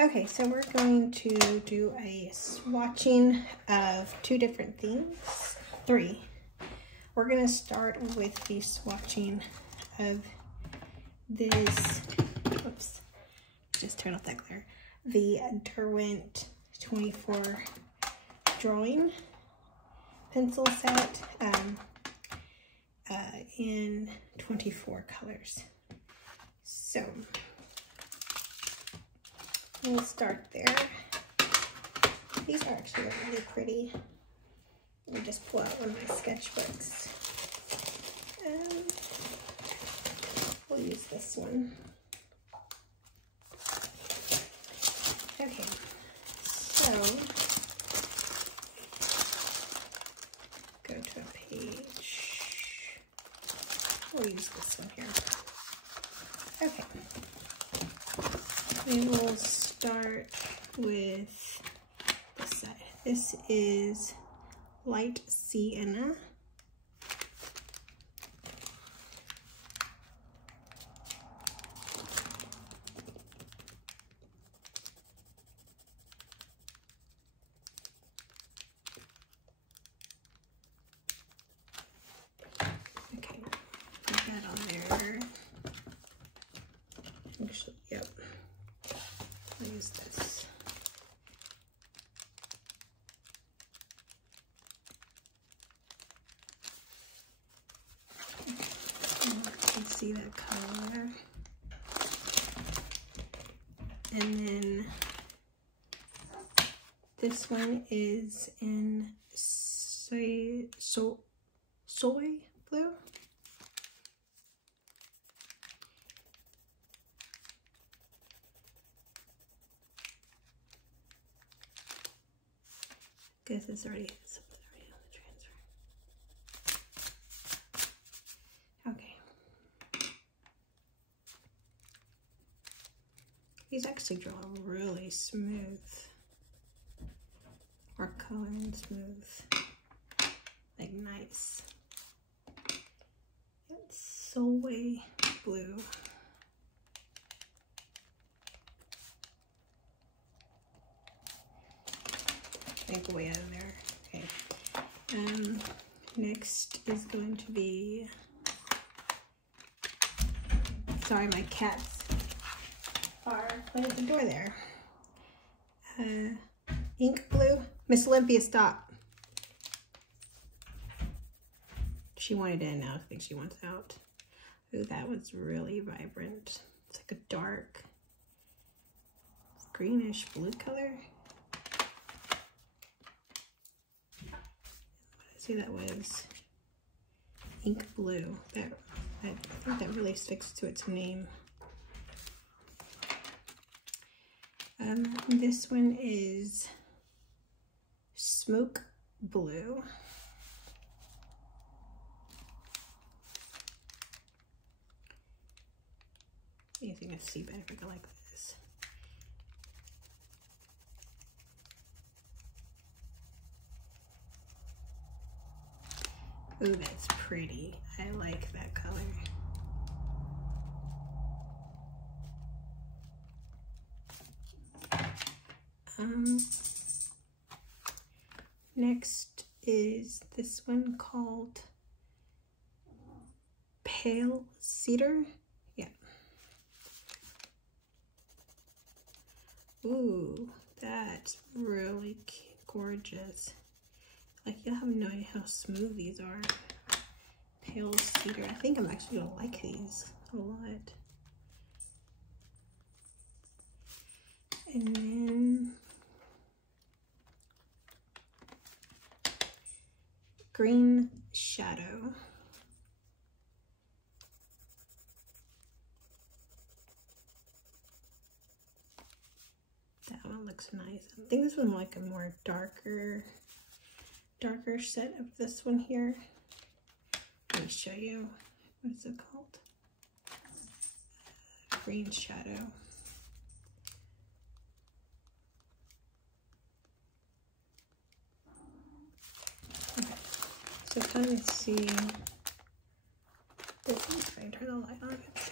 Okay, so we're going to do a swatching of two different themes, three. We're going to start with the swatching of this, oops, just turn off that glare, the derwent 24 drawing pencil set in 24 colors. So we'll start there. These are actually really pretty. Let me just pull out one of my sketchbooks. We'll use this one. Okay, so go to a page. We'll use this one here. Okay. We will start with this side. This is light sienna. Okay, put that on there. Actually, yep. I'll use this. You can see that color. And then this one is in soy blue. Guess it's already on the transfer. Okay. These actually draw really smooth. Or color and smooth. Like nice. It's soy blue. Take way out of there. Okay. Next is going to be, sorry, my cats are playing at the door there. Ink blue. Miss Olympia, stop. She wanted in now. I think she wants out. Ooh, that was really vibrant. It's like a dark greenish blue color. See, that was ink blue. I think that really sticks to its name. This one is smoke blue. You can see better if I go like this. Ooh, that's pretty. I like that color. Next is this one called Pale Cedar. Yeah. Ooh, that's really gorgeous. Like, you'll have no idea how smooth these are. Pale Cedar. I think I'm actually gonna like these a lot. And then Green Shadow. That one looks nice. I think this one like a more darker set of this one here. Let me show you. What is it called? Green Shadow. Okay, so kind of see this one. If I turn the light on, it's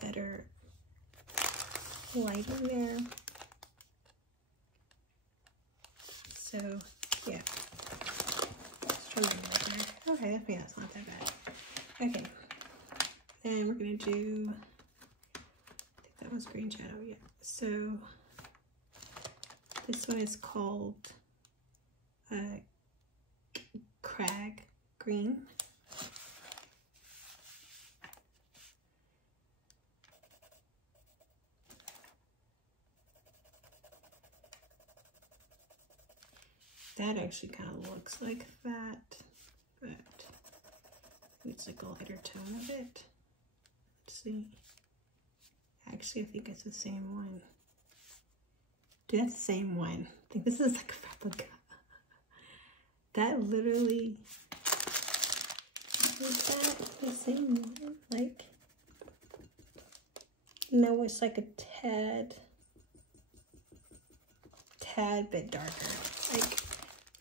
better. light in there. So yeah, okay, yeah, that's not that bad. Okay, then we're gonna do, I think that was green shadow, yeah. So this one is called Crag Green. That actually kind of looks like that, but it's like a lighter tone of it. Let's see. Actually, I think it's the same one. Dude, that's the same one. I think this is like a replica. That literally, is that the same one? Like, no, it's like a tad bit darker. Like,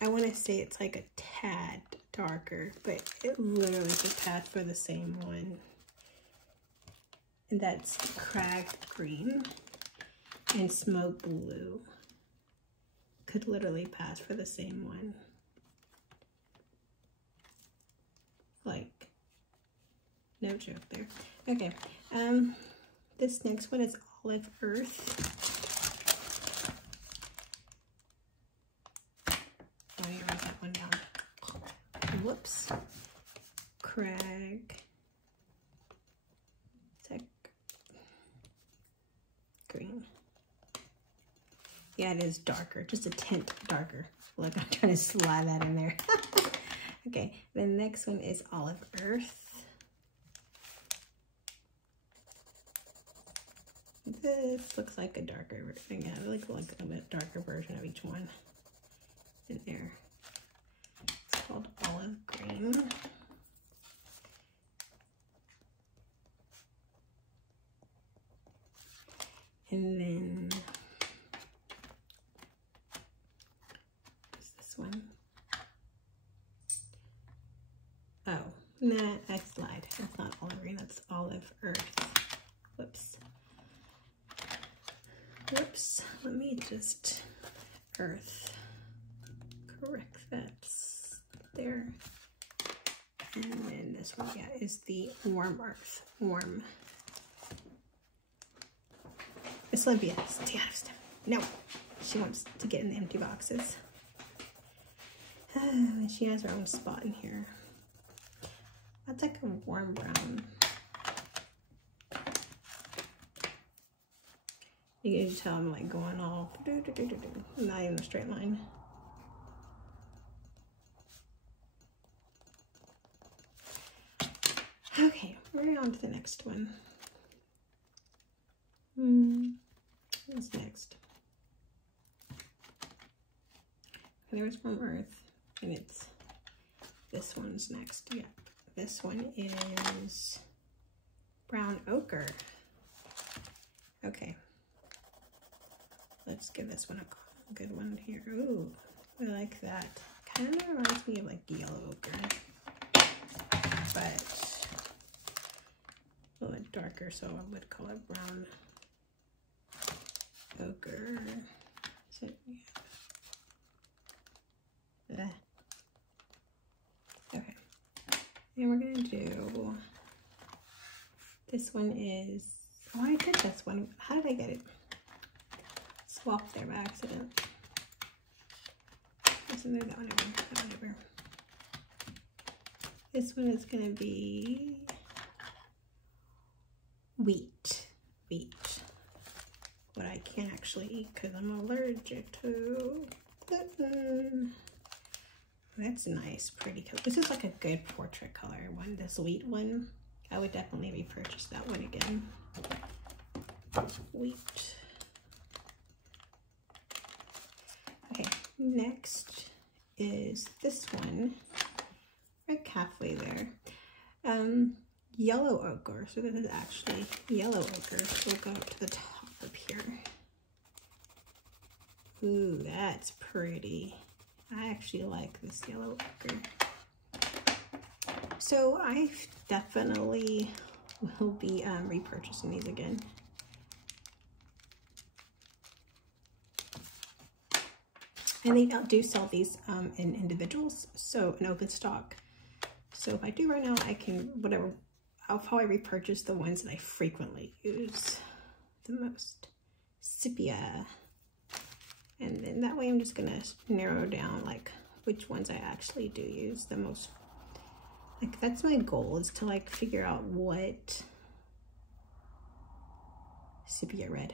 I want to say it's like a tad darker, but it literally just passed for the same one. And that's Crag Green and Smoke Blue. Could literally pass for the same one. Like, no joke there. Okay, this next one is Olive Earth. Oh, you write that one down. Whoops. Crag. Tech Green. Yeah, it is darker, just a tint darker. Look, I'm trying to slide that in there. Okay, the next one is Olive Earth. This looks like a darker version. Yeah, like a bit darker version of each one in there. It's called Olive Green. And then what's this one? Oh, nah, I lied. That's not Olive Green, that's Olive Earth. Whoops. Whoops. Let me just Earth. Correct that there. And then this one, yeah, is the Warm Earth. Warm. Miss Olympia, stay out of stuff. No, she wants to get in the empty boxes. She has her own spot in here. That's like a warm brown. You can tell I'm like going all not even a straight line. Okay, we're on to the next one. What's next? There's Warm Earth, and it's this one's next. Yeah, this one is Brown Ochre. Okay, let's give this one a good one here. Ooh, I like that. Kind of reminds me of like yellow ochre, but a little bit darker, so I would call it brown ochre. So, yeah. Okay, and we're gonna do this one is, oh, I did this one. How did I get it swapped there by accident? Let's move that one over. This one is gonna be wheat. What I can't actually eat because I'm allergic to gluten. That's nice, pretty color. This is like a good portrait color one. This wheat one, I would definitely repurchase that one again. Wheat. Okay, next is this one. Right halfway there. Yellow ochre. So this is actually yellow ochre. So we'll go up to the top up here. Ooh, that's pretty. I actually like this yellow ochre. So I definitely will be repurchasing these again. And they do sell these in individuals, so in open stock. So if I do run out, I can, whatever, I'll probably repurchase the ones that I frequently use the most. Sepia. And then that way I'm just gonna narrow down like which ones I actually do use the most. Like that's my goal, is to like figure out what sepia red,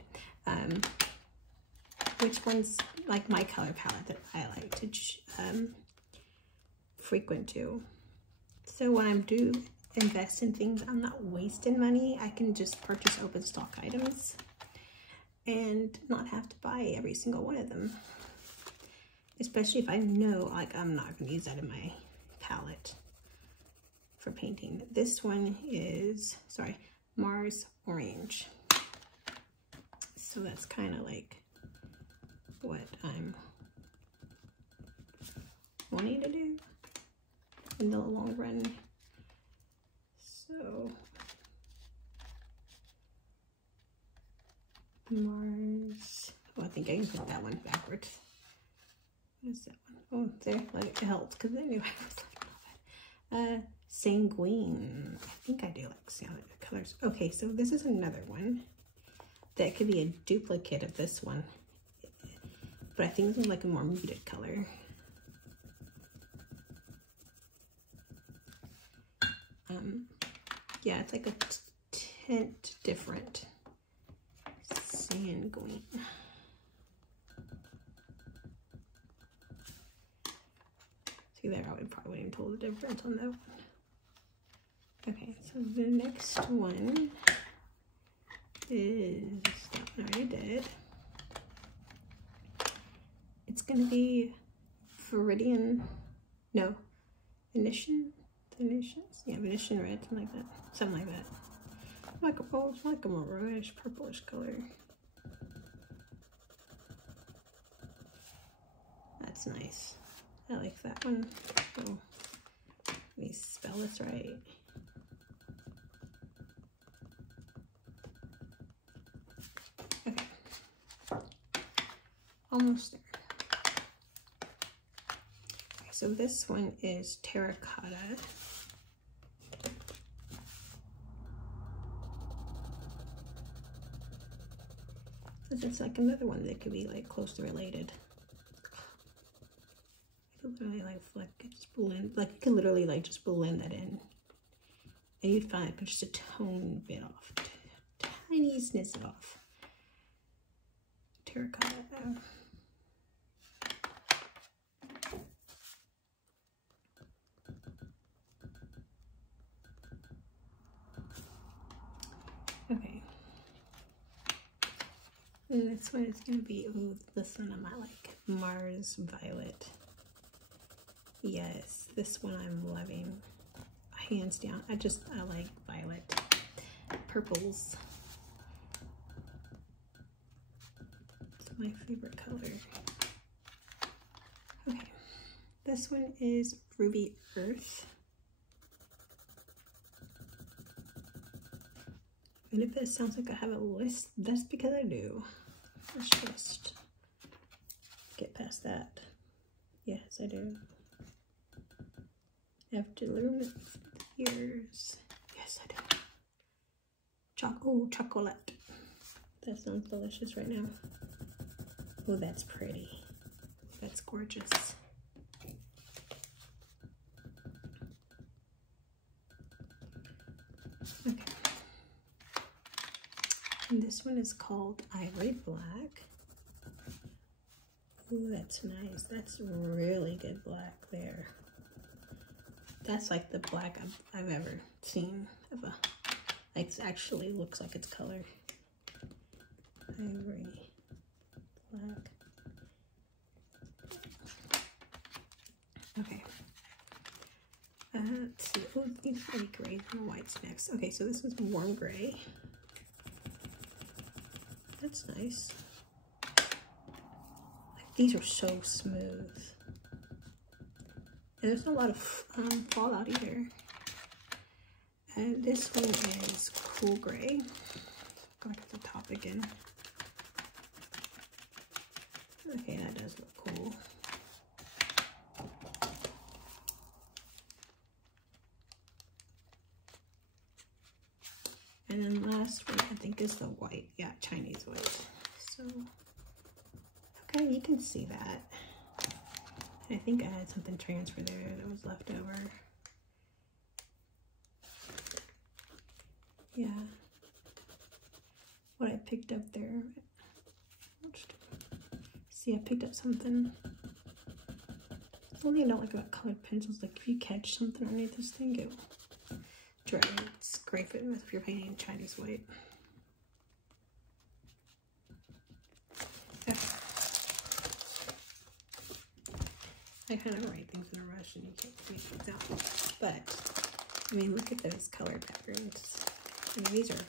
which ones like my color palette that I like to frequent to. So when I do invest in things, I'm not wasting money. I can just purchase open stock items and not have to buy every single one of them. Especially if I know like I'm not going to use that in my palette for painting. This one is, sorry, Mars Orange. So that's kind of like what I'm wanting to do in the long run. So Mars, oh, I think I can put that one backwards. What is that one? Oh, there, like it helps because I knew I was like, Sanguine. I think I do like salad colors. Okay, so this is another one that could be a duplicate of this one, but I think this is like a more muted color. Yeah, it's like a tint different. Sanguine. See there, I would probably wouldn't told the difference on that one. Okay, so the next one is that one I already did. It's gonna be Viridian, no, Venetian, yeah, Venetian red, something like that, like a, oh, it's like a maroonish purplish color. That's nice. I like that one. Oh, let me spell this right. Okay, almost there. Okay, so this one is Terracotta. It's like another one that could be like closely related. I could literally like just blend, like you could literally like just blend that in, and you'd find like just a tone bit off, tiniest off. Terracotta. Okay. And this one is gonna be, ooh, this one I might like. Mars Violet. Yes, this one I'm loving. Hands down. I like violet. Purples. It's my favorite color. Okay. This one is Ruby Earth. And if this sounds like I have a list, that's because I do. Let's just get past that. Yes, I do. After the years. Yes, I do. Oh, chocolate. That sounds delicious right now. Oh, that's pretty. That's gorgeous. Okay. And this one is called Ivory Black. Ooh, that's nice. That's really good black there. That's like the black I've ever seen of a, like it actually looks like it's colored. Ivory Black. Okay. Let's see. Oh, these are grays and whites next. Okay, so this is warm gray. That's nice. Like, these are so smooth. And there's not a lot of fallout either. And this one is cool gray. Go back to the top again. Okay, that does look cool. And then last one, I think, is the white. Yeah, Chinese white. So, okay, you can see that. And I think I had something transfer there that was left over. Yeah. What I picked up there. See, I picked up something. The only thing I don't like about colored pencils, like if you catch something underneath this thing, it will dry. It's great if you're painting Chinese white. Okay. I kind of write things in a rush and you can't make things out. But, I mean, look at those color patterns. I mean, these are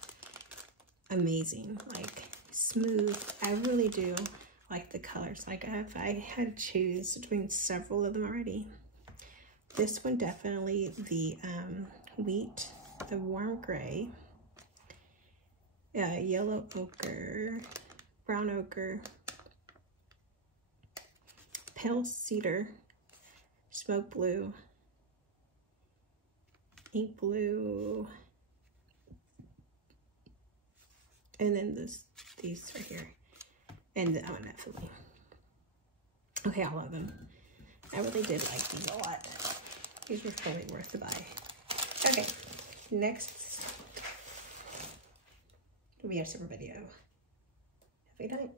amazing. Like, smooth. I really do like the colors. Like, if I had to choose between several of them already, this one definitely, the wheat, the warm gray, yellow ochre, brown ochre, pale cedar, smoke blue, ink blue, and then these right here. And definitely. Okay, all of them. I really did like these a lot. These were probably worth the buy. Okay, next will be our super video. Have a good night.